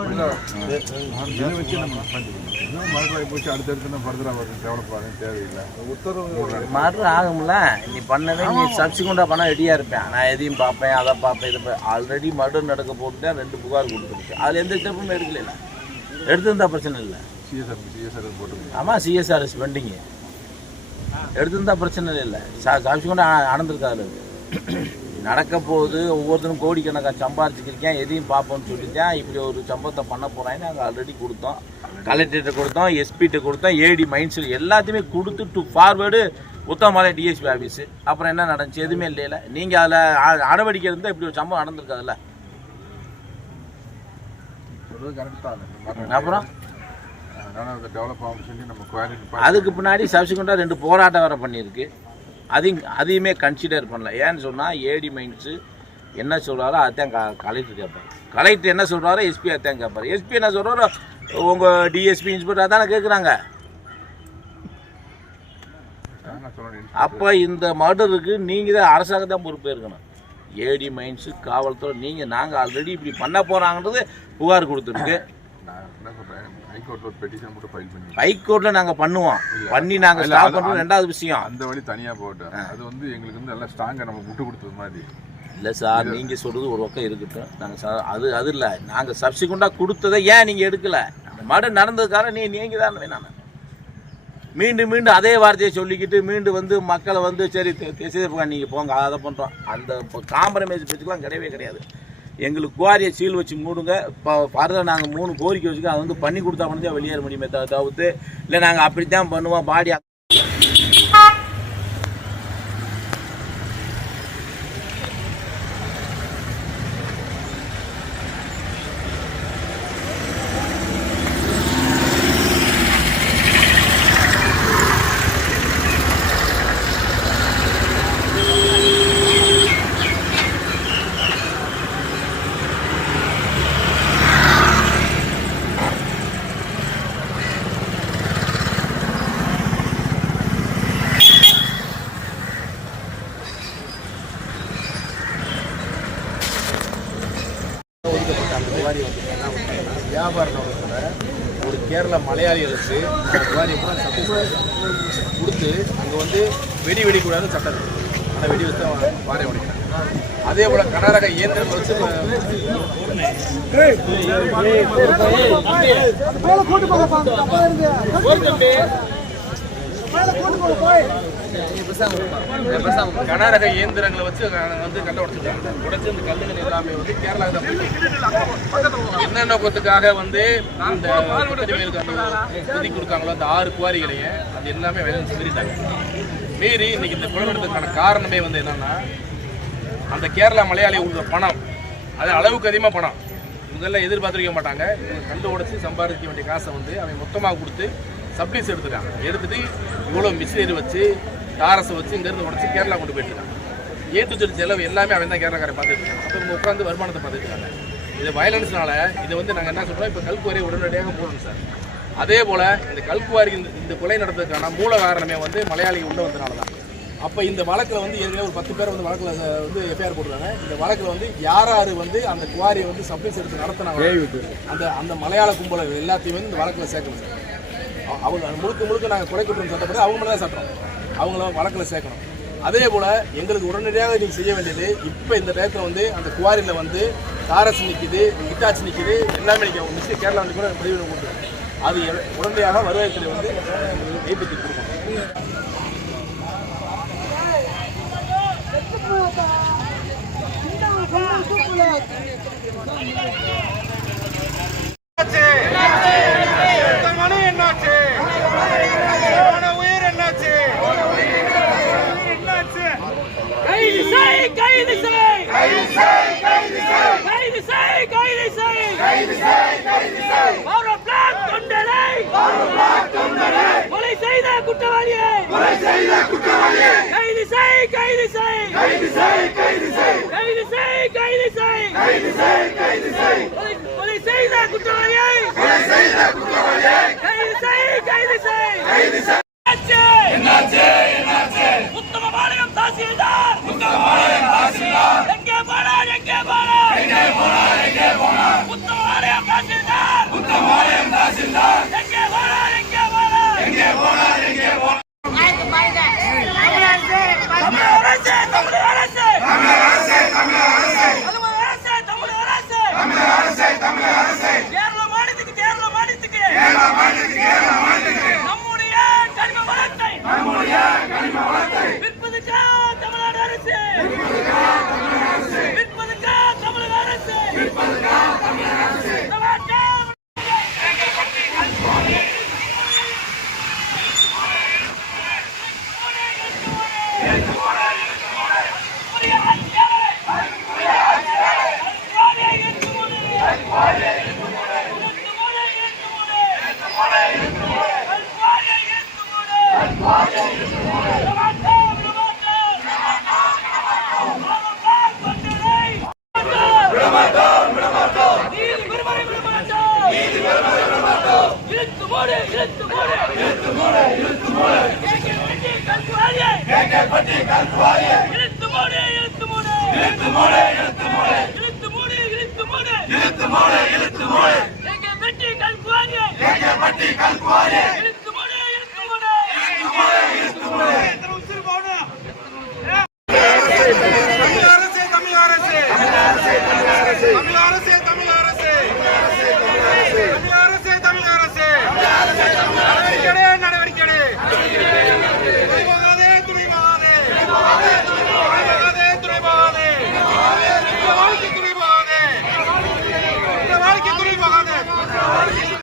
இதை வச்சு நம்ம பண்ணிக்கணும் இன்னும் மறுபடியும் போச்சு அடுத்தடுத்து நம்ம ஃபர்தராக வரும் டெவலப் ஆகும் தேவையில்லை உத்தரவு மறு ஆகும்ல. நீ பண்ணவே நீ சப்சிக்வெண்ட்டாக பண்ண ரெடியாக இருப்பேன். நான் எதையும் பார்ப்பேன் அதை பார்ப்பேன் இதை ஆல்ரெடி மர்டர் நடக்க போட்டு ரெண்டு புகார் கொடுத்துருக்கு. அதில் எந்த ஸ்டெப்பும் எடுக்கல எடுத்திருந்தா பிரச்சனை இல்லை. சிஎஸ்ஆர் சிஎஸ்ஆர் போட்டு ஆமாம் சிஎஸ்ஆர்எஸ் பெண்டிங்கு எடுத்திருந்தா பிரச்சனை இல்லை. சப்சிக்வெண்ட்டாக நடந்திருக்காது நடக்க போகுது ஒவ்வொருத்தரும் கோடிக்கணக்காக சம்பாரிச்சுக்கிருக்கேன் எதையும் பார்ப்போம்னு சொல்லிட்டேன் இப்படி ஒரு சம்பவத்தை பண்ண போகிறாங்க நாங்கள் ஆல்ரெடி கொடுத்தோம். கலெக்டர்கிட்ட கொடுத்தோம் எஸ்பிகிட்ட கொடுத்தோம் ஏடி மைண்ட்ஸில் எல்லாத்தையுமே கொடுத்து to forward Uthamalai DSP office அப்புறம் என்ன நடந்துச்சு? எதுவுமே இல்லையில. நீங்கள் அதில் நடவடிக்கை இருந்தால் இப்படி ஒரு சம்பவம் நடந்திருக்காதுல்ல? அப்புறம்? அதுக்கு பின்னாடி சப்சிக்வெண்ட்டாக ரெண்டு போராட்டம் வேறு பண்ணியிருக்கு. அதையும் அதையுமே கன்சிடர் பண்ணல. ஏன்னு சொன்னால் ஏடி மைண்ட்ஸு என்ன சொல்கிறாரோ அதான் க கலெக்டர் கேட்பார் கலெக்டர் என்ன சொல்கிறாரோ எஸ்பி அதான் கேட்பார் எஸ்பி என்ன சொல்கிறாரோ உங்கள் டிஎஸ்பி இன்ஸ்பெக்டர் அதானே கேட்குறாங்க அப்போ இந்த மர்டருக்கு நீங்கள் தான் அரசாங்கம் தான் பொறுப்பு இருக்கணும். ஏடி மைன்ஸு காவல்துறை நீங்கள் நாங்கள் ஆல்ரெடி இப்படி பண்ண போகிறாங்கன்றது புகார் கொடுத்துருக்கு. ஹைகோர்ட்டில் ஒரு பெட்டிஷன் மட்டும் ஃபைல் பண்ணி ஹைகோர்ட்டில் நாங்கள் பண்ணுவோம். பண்ணி இல்ல, ஸ்டாப் பண்ணுறது ரெண்டாவது விஷயம். அந்த வழி தனியாக போட்டோம். அது வந்து எங்களுக்கு வந்து எல்லாம் ஸ்ட்ராங்காக நம்ம விட்டு கொடுத்தது மாதிரி. இல்லை சார் நீங்கள் சொல்கிறது ஒரு பக்கம் இருக்கட்டும். நாங்கள் அது அது இல்லை. நாங்கள் சப்சிக்வெண்ட்டாக கொடுத்ததை ஏன் நீங்கள் எடுக்கல? அந்த மர்டர் நடந்ததுக்காக நீ நீங்கள் தான் வேணாம் மீண்டும் மீண்டும் அதே வார்த்தையை சொல்லிக்கிட்டு மீண்டும் வந்து மக்களை வந்து சரி நீங்கள் போங்க. அதை பண்ணுறோம் அந்த காம்ப்ரமைஸ் பேச்சுக்கெலாம் கிடையவே கிடையாது. எங்களுக்கு குவாரியை சீல் வச்சு மூடுங்க. இப்போ ஃபர்தர் நாங்கள் மூணு கோரிக்கை வச்சுக்கோ அது வந்து பண்ணி கொடுத்தா மட்டும் தான் வெளியேற முடியுமே தவிர்த்து. இல்லை நாங்கள் அப்படி தான் பண்ணுவோம். பாடி கேரளா மலையாளிகளுக்கு குமாரியப்பன் சத்தீஸ்வரம் கொடுத்து அங்கே வந்து வெடி வெடிக்கூடாதுன்னு சட்டம் ஆனால் வெடி வச்சு தான் வாரை உடைக்கிறாங்க அதே போல் கர்நாடக இயந்திரம் வச்சு போட்டு கனரக இயந்திரங்களை வச்சு வந்து கல்லை உடைச்சிருக்காங்க உடைச்சு இந்த கல்லுகள் எல்லாமே வந்து கேரளா என்ன நோக்கத்துக்காக வந்து அந்த குற்றவாளிகளுக்கு அந்த விதி கொடுக்காங்களோ அந்த ஆறு குவாரிகளையும் அது எல்லாமே வேலை மீறிட்டாங்க மீறி இன்னைக்கு இந்த குளமெடுத்ததுக்கான காரணமே வந்து என்னன்னா அந்த கேரளா மலையாளி உள்ள பணம். அது அளவுக்கு அதிகமாக பணம். முதல்ல எதிர்பார்த்துருக்க மாட்டாங்க. கண்டு உடைச்சு சம்பாதிக்க வேண்டிய காசை வந்து அவன் மொத்தமாக கொடுத்து சப்ளீஸ் எடுத்துட்டாங்க. எடுத்துட்டு இவ்வளோ மிஷினரி வச்சு டாரஸை வச்சு இங்கேருந்து உடச்சி கேரளா கொண்டு போயிட்டுருக்காங்க ஏட்டு சொல்லி செலவு எல்லாமே அவன் தான் கேரளாக்காரன் பார்த்துட்டு இருக்கான். அப்போ இவங்க உட்காந்து வருமானத்தை பார்த்துட்டு இருக்காங்க. இது வயலன்ஸ்னால இதை வந்து நாங்கள் என்ன சொல்கிறோம் இப்போ கல்குவாரி உடனடியாக போடணும் சார். அதே போல் இந்த கல்குவாரி இந்த கொலை நடந்ததுக்கான மூல காரணமே வந்து மலையாளி உள்ள வந்தனால தான் அப்போ இந்த வழக்கில் வந்து ஏற்கனவே ஒரு பத்து பேர் வந்து வழக்கில் வந்து எஃப்ஐஆர் போட்டுருக்காங்க. இந்த வழக்கில் வந்து யார் யார் வந்து அந்த குவாரியை வந்து சப்ளைஸ் எடுத்து நடத்தினாங்க அந்த அந்த மலையாள கும்பலை எல்லாத்தையுமே இந்த வழக்கில் சேர்க்கணும் சார். அவங்க முழுக்க முழுக்க நாங்கள் கொலை குற்றம் சட்டப்படி அவங்க மேலே தான் சட்டம் அவங்கள வழக்கில் சேர்க்கணும். அதே போல் எங்களுக்கு உடனடியாக நீங்கள் செய்ய வேண்டியது இப்போ இந்த டயத்தில் வந்து அந்த குவாரியில் வந்து காரஸ் நிற்கிது ஹிட்டாச்சி நிற்கிது எல்லாமே நிற்கும் மிஸ்டர் கேரளா வந்து கூட பதிவு கொண்டு அது எ- உடனடியாக வருவாய்த்துறை வந்து கைப்பற்றி கொடுக்கணும். மணி குற்றவாளியை! கொலை செய்த குற்றவாளியை! கைது செய் கைது செய்! கைது செய் கைது செய்! கைது செய் கைது செய்! கைது செய் கைது செய்! கொலை செய்த குற்றவாளியை! கொலை செய்த குற்றவாளியை! கைது செய் கைது செய்! கைது செய்! என்னாச்சு? என்னாச்சு? Get the money, get the money. Get the money, get the money. Get the money, get the money. பட்டி கல்குவாரே